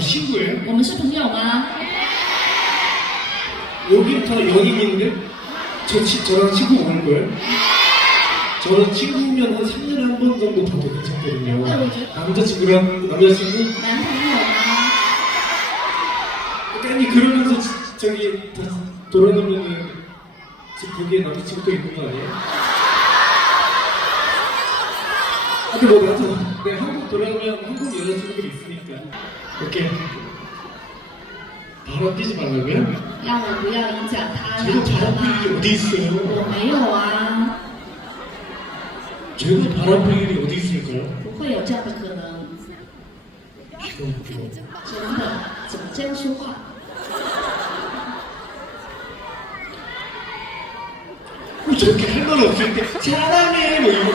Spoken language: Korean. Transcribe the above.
친구예요? 我们是朋友吗？ 여기부터 연인인데 저 치, 저랑 친구 오는 거예요? 저는 친구면 한 3년에 한 번 정도 봐도 괜찮거든요. 네, 뭐죠? 남자친구랑 남자친구? 男朋友吗？ 아니 그러면서 지- 저기 다 돌아가면은 지금 거기에 남자친구 또 있는 거 아니에요? 아, 근데 뭐 나도 내가 한국 돌아가면 한국 여자친구들이 있으니까 이렇게 바람 뛰지 말라고요? 让我不要影响他 제가 了解 바람 吗？ 필 일이 어디 있어요? 我没有啊， 제가 바람 필 일이 어디 있을까요? 不会有这样的可能。 기가 막히네. 真的，怎么这样说话？ 뭐 저렇게 할 말 없을 때 사랑해 뭐 이거